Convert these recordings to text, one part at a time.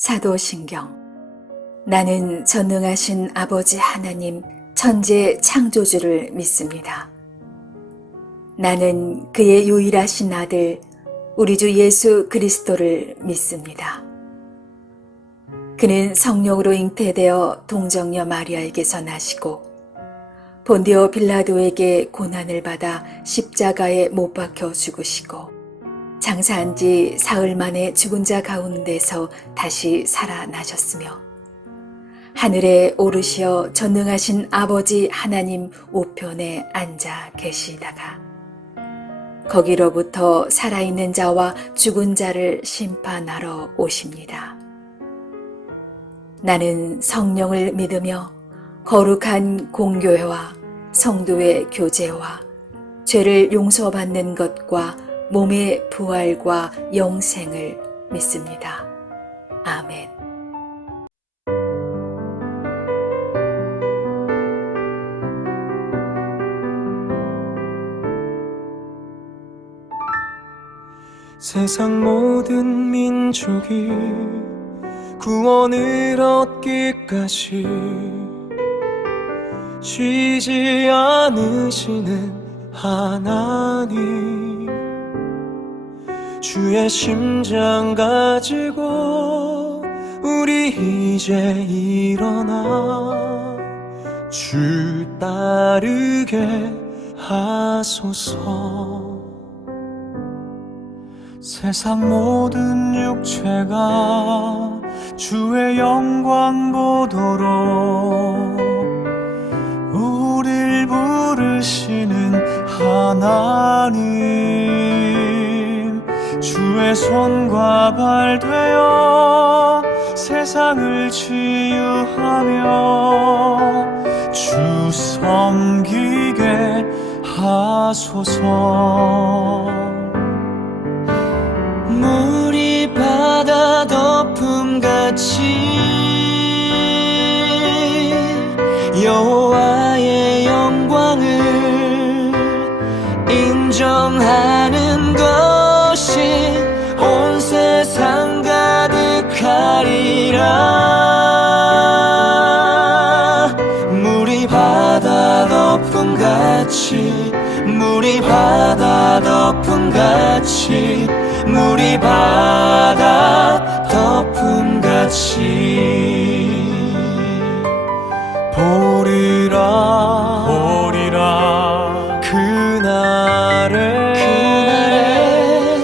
사도신경. 나는 전능하신 아버지 하나님 천재 창조주를 믿습니다. 나는 그의 유일하신 아들 우리 주 예수 그리스도를 믿습니다. 그는 성령으로 잉태되어 동정녀 마리아에게서 나시고 본디오 빌라도에게 고난을 받아 십자가에 못 박혀 죽으시고 장사한 지 사흘 만에 죽은 자 가운데서 다시 살아나셨으며 하늘에 오르시어 전능하신 아버지 하나님 우편에 앉아 계시다가 거기로부터 살아있는 자와 죽은 자를 심판하러 오십니다. 나는 성령을 믿으며 거룩한 공교회와 성도의 교제와 죄를 용서받는 것과 몸의 부활과 영생을 믿습니다. 아멘. 세상 모든 민족이 구원을 얻기까지 쉬지 않으시는 하나님, 주의 심장 가지고 우리 이제 일어나 주 따르게 하소서. 세상 모든 육체가 주의 영광 보도록 우릴 부르시는 하나님, 주의 손과 발 되어 세상을 치유하며 주 섬기게 하소서. 물이 바다 덮음같이 여호와의 영광을 인정하는 것이 온 세상 가득하리라. 물이 바다 덮음같이, 물이 바다 덮음같이, 물이 바다 덮음같이 보리라 그날에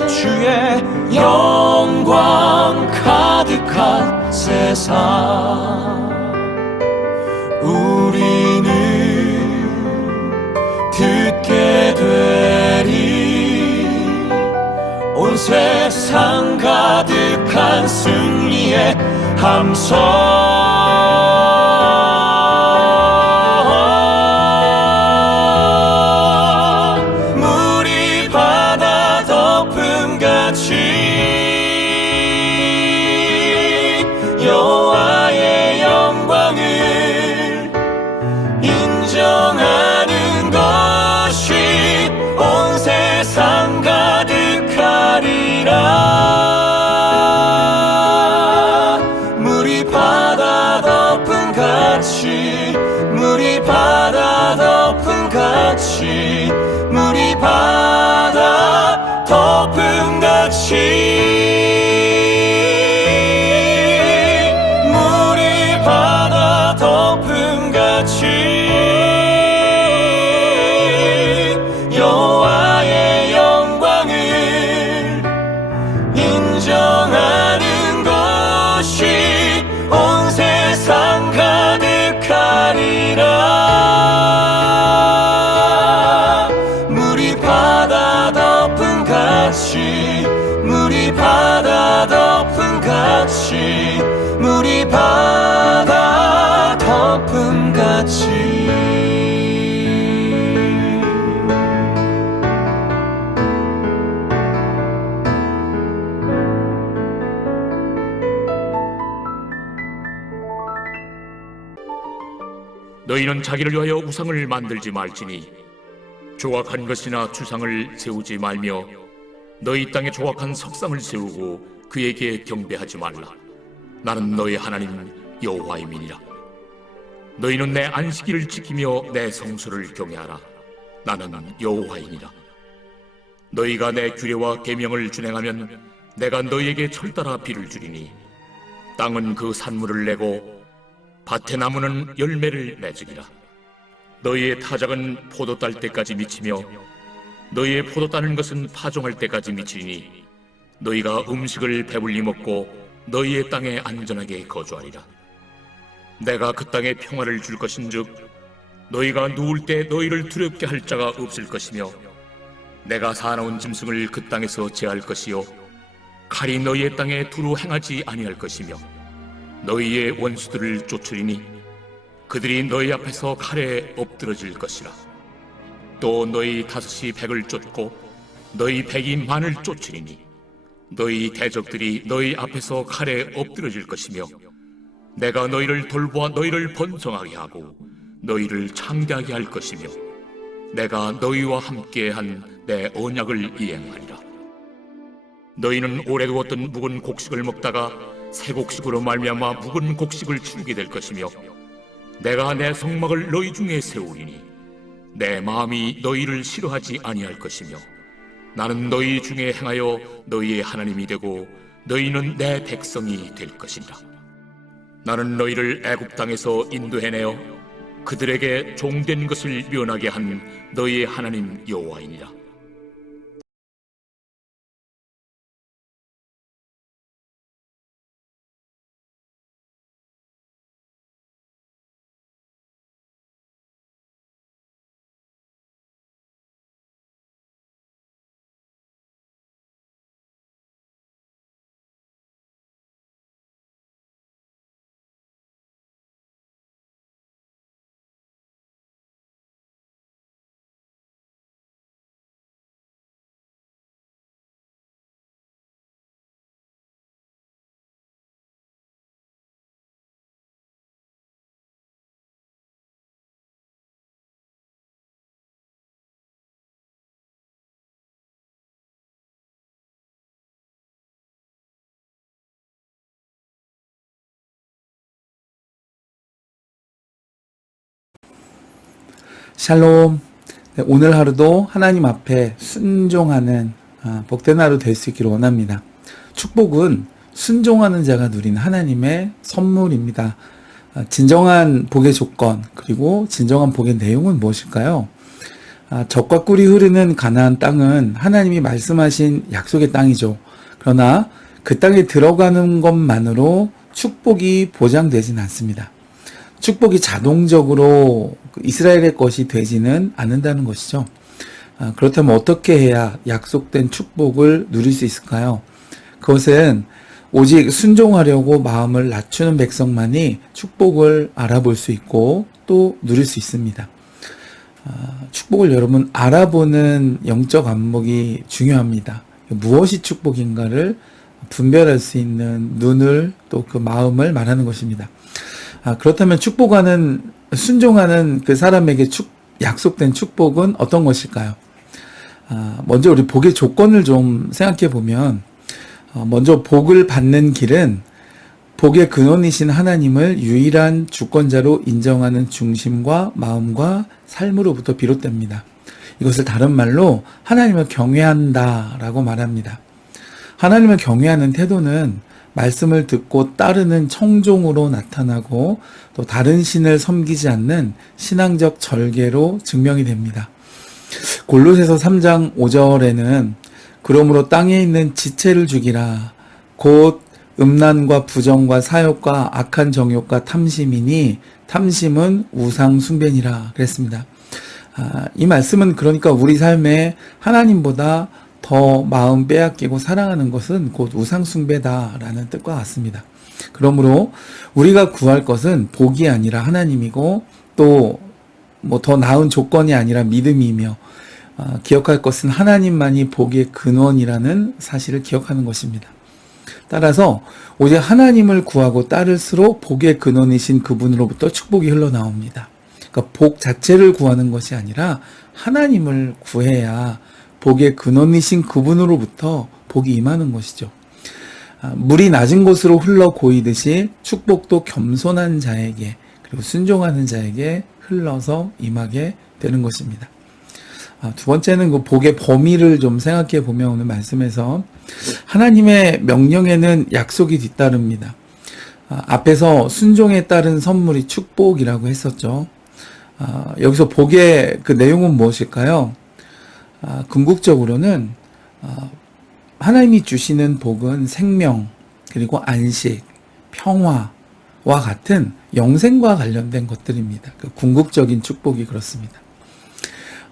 주의 영광 가득한 세상 우리는 듣게 되리. 온 세상 가득한 승리의 함성. 물이 바다 덮음같이 여호와의 영광을 인정하는 것이 온 세상 가득하리라. 물이 바다 덮음같이, 물이 바다 덮음같이, 물이 바다 덮음같이, 물이 바다 덮음같이 여호와의 영광을 인정하는 것이 온 세상 가득하리라. 물이 바다 덮음같이, 물이 바다 덮음같이, 물이 바다 덮음같이. 너희는 자기를 위하여 우상을 만들지 말지니 조각한 것이나 주상을 세우지 말며 너희 땅에 조각한 석상을 세우고 그에게 경배하지 말라. 나는 너희 하나님 여호와임이니라. 너희는 내 안식일을 지키며 내 성수를 경외하라. 나는 여호와이니라. 너희가 내 규례와 계명을 준행하면 내가 너희에게 철따라 비를 주리니 땅은 그 산물을 내고 밭의 나무는 열매를 맺으리라. 너희의 타작은 포도 딸 때까지 미치며 너희의 포도 따는 것은 파종할 때까지 미치리니 너희가 음식을 배불리 먹고 너희의 땅에 안전하게 거주하리라. 내가 그 땅에 평화를 줄 것인즉 너희가 누울 때 너희를 두렵게 할 자가 없을 것이며 내가 사나운 짐승을 그 땅에서 제할 것이요 칼이 너희의 땅에 두루 행하지 아니할 것이며 너희의 원수들을 쫓으리니 그들이 너희 앞에서 칼에 엎드러질 것이라. 또 너희 다섯이 백을 쫓고 너희 백이 만을 쫓으리니 너희 대적들이 너희 앞에서 칼에 엎드러질 것이며 내가 너희를 돌보아 너희를 번성하게 하고 너희를 창대하게 할 것이며 내가 너희와 함께한 내 언약을 이행하리라. 너희는 오래 두었던 묵은 곡식을 먹다가 새 곡식으로 말미암아 묵은 곡식을 치우게 될 것이며 내가 내 성막을 너희 중에 세우리니 내 마음이 너희를 싫어하지 아니할 것이며 나는 너희 중에 행하여 너희의 하나님이 되고 너희는 내 백성이 될 것이니라. 나는 너희를 애굽 땅에서 인도해내어 그들에게 종된 것을 면하게 한 너희의 하나님 여호와이니라. 샬롬. 네, 오늘 하루도 하나님 앞에 순종하는 복된 하루 될 수 있기를 원합니다. 축복은 순종하는 자가 누린 하나님의 선물입니다. 진정한 복의 조건 그리고 진정한 복의 내용은 무엇일까요? 젖과 꿀이 흐르는 가나안 땅은 하나님이 말씀하신 약속의 땅이죠. 그러나 그 땅에 들어가는 것만으로 축복이 보장되지는 않습니다. 축복이 자동적으로 이스라엘의 것이 되지는 않는다는 것이죠. 그렇다면 어떻게 해야 약속된 축복을 누릴 수 있을까요? 그것은 오직 순종하려고 마음을 낮추는 백성만이 축복을 알아볼 수 있고 또 누릴 수 있습니다. 축복을 여러분 알아보는 영적 안목이 중요합니다. 무엇이 축복인가를 분별할 수 있는 눈을 또 그 마음을 말하는 것입니다. 그렇다면 순종하는 그 사람에게 약속된 축복은 어떤 것일까요? 먼저 우리 복의 조건을 좀 생각해 보면, 먼저 복을 받는 길은 복의 근원이신 하나님을 유일한 주권자로 인정하는 중심과 마음과 삶으로부터 비롯됩니다. 이것을 다른 말로 하나님을 경외한다라고 말합니다. 하나님을 경외하는 태도는 말씀을 듣고 따르는 청종으로 나타나고 또 다른 신을 섬기지 않는 신앙적 절개로 증명이 됩니다. 골로새서 3장 5절에는 그러므로 땅에 있는 지체를 죽이라 곧 음란과 부정과 사욕과 악한 정욕과 탐심이니 탐심은 우상 숭배니라 그랬습니다. 이 말씀은 그러니까 우리 삶에 하나님보다 더 마음 빼앗기고 사랑하는 것은 곧 우상 숭배다라는 뜻과 같습니다. 그러므로 우리가 구할 것은 복이 아니라 하나님이고 또 더 나은 조건이 아니라 믿음이며 기억할 것은 하나님만이 복의 근원이라는 사실을 기억하는 것입니다. 따라서 오직 하나님을 구하고 따를수록 복의 근원이신 그분으로부터 축복이 흘러나옵니다. 그러니까 복 자체를 구하는 것이 아니라 하나님을 구해야 복의 근원이신 그분으로부터 복이 임하는 것이죠. 물이 낮은 곳으로 흘러 고이듯이 축복도 겸손한 자에게 그리고 순종하는 자에게 흘러서 임하게 되는 것입니다. 두 번째는 그 복의 범위를 좀 생각해 보면 오늘 말씀에서 하나님의 명령에는 약속이 뒤따릅니다. 앞에서 순종에 따른 선물이 축복이라고 했었죠. 여기서 복의 그 내용은 무엇일까요? 궁극적으로는 하나님이 주시는 복은 생명, 그리고 안식, 평화와 같은 영생과 관련된 것들입니다. 그 궁극적인 축복이 그렇습니다.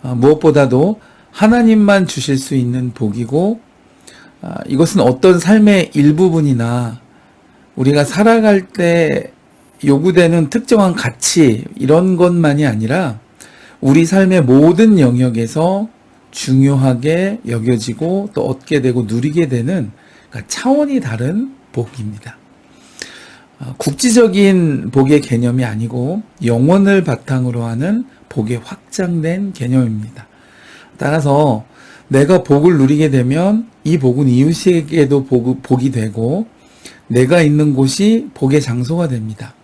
무엇보다도 하나님만 주실 수 있는 복이고, 이것은 어떤 삶의 일부분이나 우리가 살아갈 때 요구되는 특정한 가치, 이런 것만이 아니라 우리 삶의 모든 영역에서 중요하게 여겨지고 또 얻게 되고 누리게 되는 그러니까 차원이 다른 복입니다. 국지적인 복의 개념이 아니고 영혼을 바탕으로 하는 복의 확장된 개념입니다. 따라서 내가 복을 누리게 되면 이 복은 이웃에게도 복이 되고 내가 있는 곳이 복의 장소가 됩니다.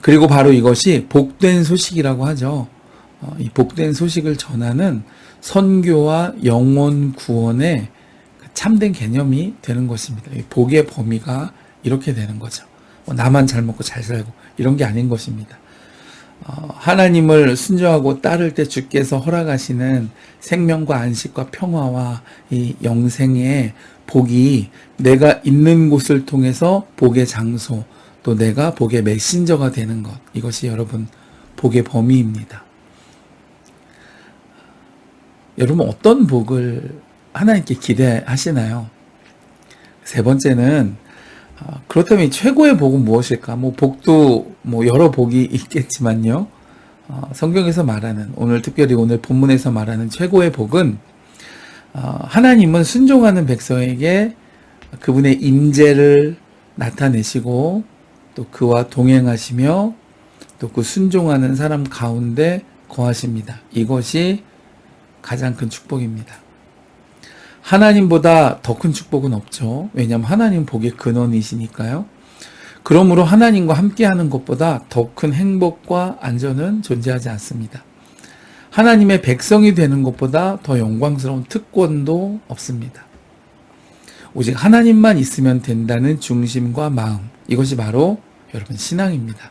그리고 바로 이것이 복된 소식이라고 하죠. 이 복된 소식을 전하는 선교와 영혼 구원의 참된 개념이 되는 것입니다. 복의 범위가 이렇게 되는 거죠. 나만 잘 먹고 잘 살고 이런 게 아닌 것입니다. 하나님을 순종하고 따를 때 주께서 허락하시는 생명과 안식과 평화와 이 영생의 복이 내가 있는 곳을 통해서 복의 장소, 또 내가 복의 메신저가 되는 것, 이것이 여러분 복의 범위입니다. 여러분 어떤 복을 하나님께 기대하시나요? 세 번째는 그렇다면 최고의 복은 무엇일까? 복도 여러 복이 있겠지만요. 성경에서 말하는 오늘 특별히 오늘 본문에서 말하는 최고의 복은 하나님은 순종하는 백성에게 그분의 임재를 나타내시고 또 그와 동행하시며 또 그 순종하는 사람 가운데 거하십니다. 이것이 가장 큰 축복입니다. 하나님보다 더 큰 축복은 없죠. 왜냐하면 하나님 복의 근원이시니까요. 그러므로 하나님과 함께하는 것보다 더 큰 행복과 안전은 존재하지 않습니다. 하나님의 백성이 되는 것보다 더 영광스러운 특권도 없습니다. 오직 하나님만 있으면 된다는 중심과 마음, 이것이 바로 여러분 신앙입니다.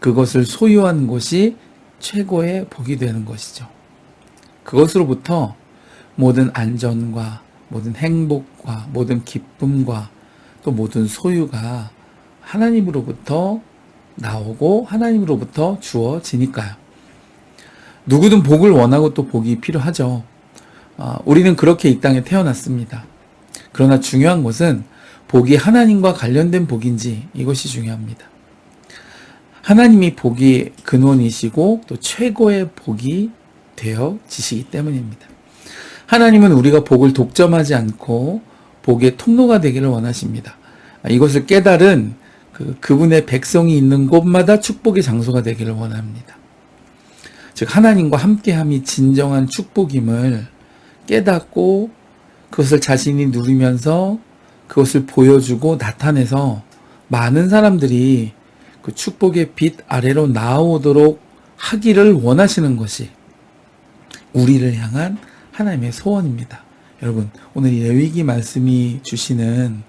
그것을 소유한 것이 최고의 복이 되는 것이죠. 그것으로부터 모든 안전과 모든 행복과 모든 기쁨과 또 모든 소유가 하나님으로부터 나오고 하나님으로부터 주어지니까요. 누구든 복을 원하고 또 복이 필요하죠. 우리는 그렇게 이 땅에 태어났습니다. 그러나 중요한 것은 복이 하나님과 관련된 복인지 이것이 중요합니다. 하나님이 복이 근원이시고 또 최고의 복이 되어지시기 때문입니다. 하나님은 우리가 복을 독점하지 않고 복의 통로가 되기를 원하십니다. 이것을 깨달은 그분의 백성이 있는 곳마다 축복의 장소가 되기를 원합니다. 즉 하나님과 함께함이 진정한 축복임을 깨닫고 그것을 자신이 누리면서 그것을 보여주고 나타내서 많은 사람들이 그 축복의 빛 아래로 나오도록 하기를 원하시는 것이 우리를 향한 하나님의 소원입니다. 여러분 오늘 이 레위기 말씀이 주시는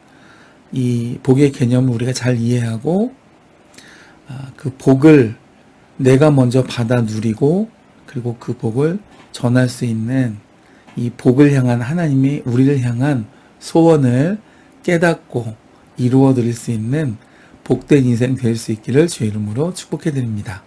이 복의 개념을 우리가 잘 이해하고 그 복을 내가 먼저 받아 누리고 그리고 그 복을 전할 수 있는 이 복을 향한 하나님이 우리를 향한 소원을 깨닫고 이루어 드릴 수 있는 복된 인생 될 수 있기를 주의 이름으로 축복해 드립니다.